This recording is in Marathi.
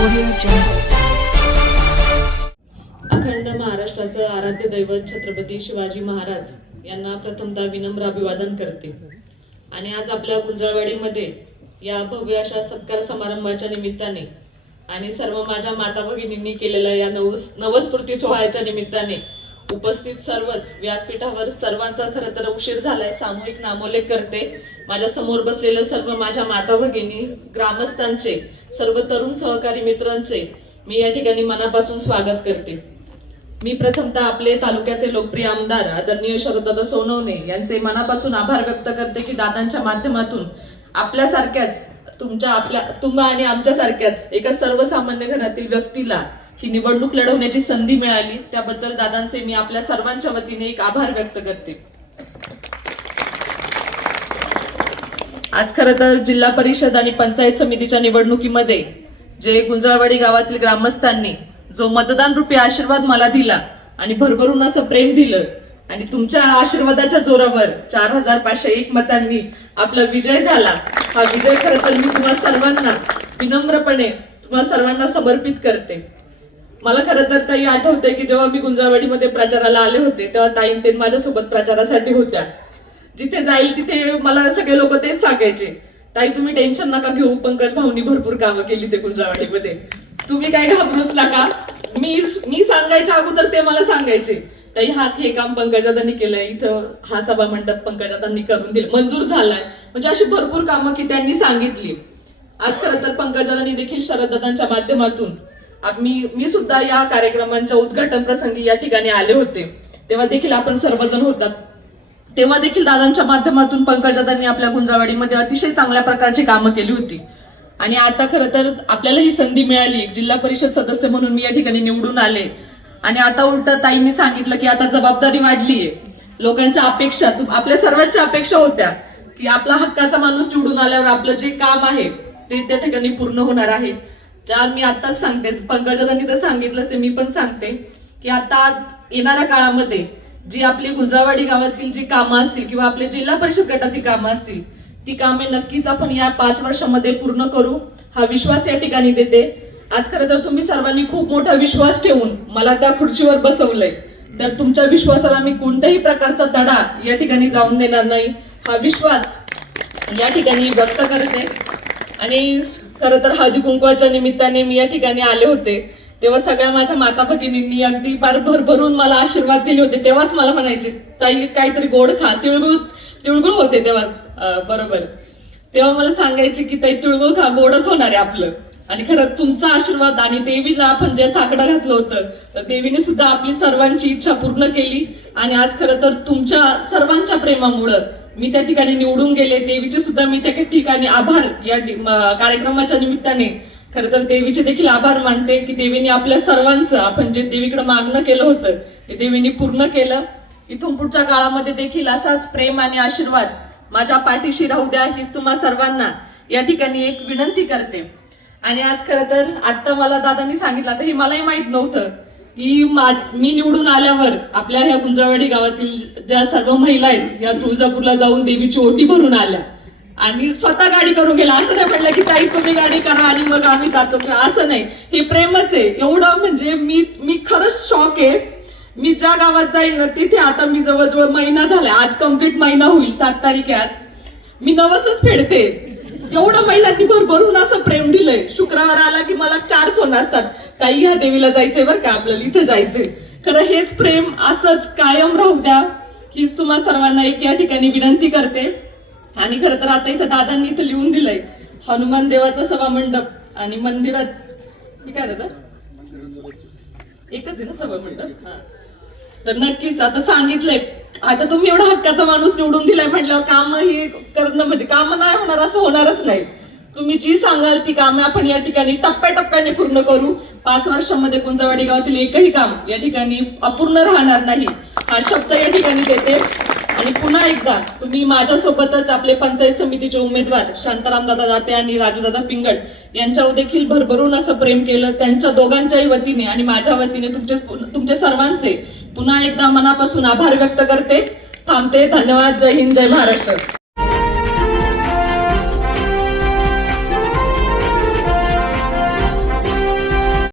अखंड महाराष्ट्राचं आराध्य दैवत छत्रपती शिवाजी महाराज यांना प्रथमतः विनम्र अभिवादन करते। आणि आज आपल्या गुंजाळवाडीमध्ये या भव्य अशा सत्कार समारंभाच्या निमित्ताने आणि सर्व माझ्या माता भगिनींनी केलेल्या या नवस्फूर्ती सोहळ्याच्या निमित्ताने उपस्थित सर्वच व्यासपीठावर सर्वांचा खरं तर उशीर झालाय, सामूहिक नामोल्लेख करते। माझ्या समोर बसलेले सर्व माझ्या माता भगिनी, ग्रामस्थांचे, सर्व तरुण सहकारी मित्रांचे मी या ठिकाणी मनापासून स्वागत करते। मी प्रथमतः आपले तालुक्याचे लोकप्रिय आमदार आदरणीय शरददादा सोनवणे यांचे मनापासून आभार व्यक्त करते की दादांच्या माध्यमातून आपल्यासारख्याच तुम्हा आणि आमच्यासारख्याच एका सर्वसामान्य घरातील व्यक्तीला ही निवडणूक लढवण्याची संधी मिळाली, त्याबद्दल दादांचे मी आपल्या सर्वांच्या वतीने एक आभार व्यक्त करते। आज खरं तर जिल्हा परिषद आणि पंचायत समितीच्या निवडणुकीमध्ये जे गुंजाळवाडी गावातील ग्रामस्थांनी जो मतदान रूपी आशीर्वाद मला दिला आणि भरभरून असं प्रेम दिलं आणि तुमच्या आशीर्वादाच्या जोरावर 4501 मतांनी आपला विजय झाला, हा विजय खरं तर मी तुम्हा सर्वांना विनम्रपणे तुम्हा सर्वांना समर्पित करते। मला खरं तर ताई आठवते की जेव्हा मी गुंजाळवाडीमध्ये प्रचाराला आले होते तेव्हा ताई ते माझ्यासोबत प्रचारासाठी होत्या। जिथे जाईल तिथे मला सगळे लोक तेच सांगायचे, ताई तुम्ही टेन्शन नका घेऊ, पंकज भाऊंनी भरपूर कामं केली ते गुंजाळवाडीमध्ये, तुम्ही काय घाबरूच नका। मी सांगायच्या अगोदर ते मला सांगायचे, ताई हे काम पंकजादांनी केलंय, इथं हा सभा मंडप पंकजादांनी करून दिलं, मंजूर झालाय, म्हणजे अशी भरपूर कामं की त्यांनी सांगितली। आज खरं तर पंकजादांनी देखील शरददादांच्या माध्यमातून मी सुद्धा या कार्यक्रमांच्या उद्घाटन प्रसंगी या ठिकाणी आले होते, तेव्हा देखील आपण सर्वजण होतात, तेव्हा देखील दादांच्या माध्यमातून पंकजादांनी आपल्या गुंजाळवाडीमध्ये अतिशय चांगल्या प्रकारची कामं केली होती। आणि आता खरं तर आपल्याला ही संधी मिळाली, जिल्हा परिषद सदस्य म्हणून मी या ठिकाणी निवडून आले आणि आता उलट ताईंनी सांगितलं की आता जबाबदारी वाढलीये, लोकांच्या अपेक्षा, आपल्या सर्वांच्या अपेक्षा होत्या की आपला हक्काचा माणूस निवडून आल्यावर आपलं जे काम आहे ते त्या ठिकाणी पूर्ण होणार आहे। ज्या मी आताच सांगते, पंकजादांनी तर सांगितलंच, मी पण सांगते की आता येणाऱ्या काळामध्ये जी आपली गुंजाळवाडी गावातील जी कामं असतील किंवा आपले जिल्हा परिषद गटातील कामं असतील ती कामे नक्कीच आपण या 5 वर्षांमध्ये पूर्ण करू, हा विश्वास या ठिकाणी देते। आज खरं तर तुम्ही सर्वांनी खूप मोठा विश्वास ठेवून मला त्या खुर्चीवर बसवलंय, तर तुमच्या विश्वासाला मी कोणत्याही प्रकारचा तडा या ठिकाणी जाऊन देणार नाही, हा विश्वास या ठिकाणी व्यक्त करते। आणि खरं तर हळदी कुंकवाच्या निमित्ताने मी या ठिकाणी आले होते तेव्हा सगळ्या माझ्या माता भगिनींनी अगदी फार भरभरून मला आशीर्वाद दिले होते। तेव्हाच मला म्हणायचे, ताई काहीतरी गोड खा, तिळगुळ होते तेव्हा, बरोबर, तेव्हा मला सांगायचे की ताई तिळगुळ खा, गोडच होणार आहे आपलं। आणि खरं तुमचा आशीर्वाद आणि देवीला आपण जे साकडं घातलं होतं तर देवीने सुद्धा आपली सर्वांची इच्छा पूर्ण केली आणि आज खरं तर तुमच्या सर्वांच्या प्रेमामुळं मी त्या ठिकाणी निवडून गेले। देवीचे सुद्धा मी त्या ठिकाणी आभार या कार्यक्रमाच्या निमित्ताने खरं तर देवीचे देखील आभार मानते की देवीने आपल्या सर्वांचं आपण जे देवीकडे मागणं केलं होतं ते देवीने पूर्ण केलं। इथून पुढच्या काळामध्ये देखील असाच प्रेम आणि आशीर्वाद माझ्या पाठीशी राहू द्या, हीच तुम्हा सर्वांना या ठिकाणी एक विनंती करते। आणि आज खरं तर आता मला दादांनी सांगितलं, आता हे मलाही माहित नव्हतं की मी निवडून आल्यावर आपल्या ह्या गुंजाळवाडी गावातील ज्या सर्व महिला आहेत या तुळजापूरला जाऊन देवीची ओटी भरून आल्या आणि स्वतः गाडी करून गेला। असं नाही म्हटलं की ताई तुम्ही गाडी करा आणि मग आम्ही जातो, असं नाही, हे प्रेमच आहे एवढं। म्हणजे मी खरंच शॉक आहे। मी ज्या गावात जाईल ना तिथे आता मी जवळजवळ महिना झाला, आज कंप्लीट महिना होईल, 7 तारीख आहे आज, मी नवसच फेडते, एवढं महिलांनी भरभरून असं प्रेम दिलंय। शुक्रवार आला की मला 4 फोन असतात, ताई ह्या देवीला जायचंय बरं का, आपल्याला इथे जायचंय। खरं हेच प्रेम असंच कायम राहू द्या, हीच तुम्हा सर्वांना एक या ठिकाणी विनंती करते। आणि खरं तर आता इथं दादांनी इथं लिहून दिलंय हनुमान देवाचा सभा मंडप आणि मंदिरात, हे काय दादा एकच आहे ना सभा मंडप, तर नक्कीच आता सांगितलंय, आता तुम्ही एवढा हक्काचा माणूस निवडून दिलाय म्हटल्यावर काम ही करणं म्हणजे काम नाही होणार असं होणारच नाही। तुम्ही जी सांगाल ती कामे आपण या ठिकाणी टप्प्याटप्प्याने पूर्ण करू। 5 वर्षांमध्ये गुंजाळवाडी गावातील एकही काम या ठिकाणी अपूर्ण राहणार नाही, हा शब्द या ठिकाणी देते। आणि पुन्हा एकदा तुम्ही माझ्यासोबतच आपले पंचायत समितीचे उमेदवार शांताराम दादा दाते आणि राजूदादा पिंगळ यांच्यावर देखील भरभरून असं प्रेम केलं, त्यांच्या दोघांच्याही वतीने आणि माझ्या वतीने तुमचे सर्वांचे पुन्हा एकदा मनापासून आभार व्यक्त करते, थांबते। धन्यवाद। जय हिंद, जय महाराष्ट्र।